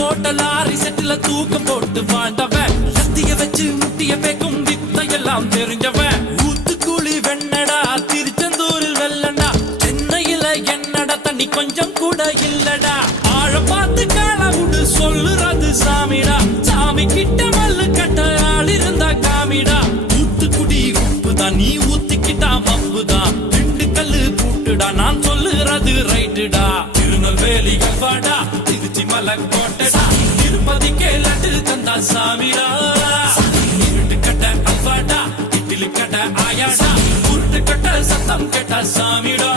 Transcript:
போட்ட லாரி செட்டுல தூக்கம் போட்டு வாழ்ந்தவன் சத்திய வச்சு முட்டிய பேக்கும் வித்தையெல்லாம் தெரிஞ்சவன் ஊத்துக்குழி வெண்ணடா திருச்செந்தூரில் வெள்ளடா சென்னையில என்னடா தண்ணி கொஞ்சம் கூட இல்லடா ஆழ பார்த்து காலவுடு சொல்லுறது சாமிடா சாமி கிட்ட மல்லு கட்ட ஆள் இருந்தா காமிடா ஊத்துக்குடி உப்புதான் நீ ஊத்திக்கிட்டா மப்புதான் ரெண்டு கல்லு பூட்டுடா நான் சொல்லுறது ரைட்டுடா திருநெல்வேலி கல்வாடா திருச்சி மலை கோட்டடா திருப்பதிக்கே லட்டு தந்தா சாமிடா இருட்டு கட்ட அல்வாடா இட்லி கட்ட ஆயாடா உருட்டு கட்ட சத்தம் கேட்டா சாமிடா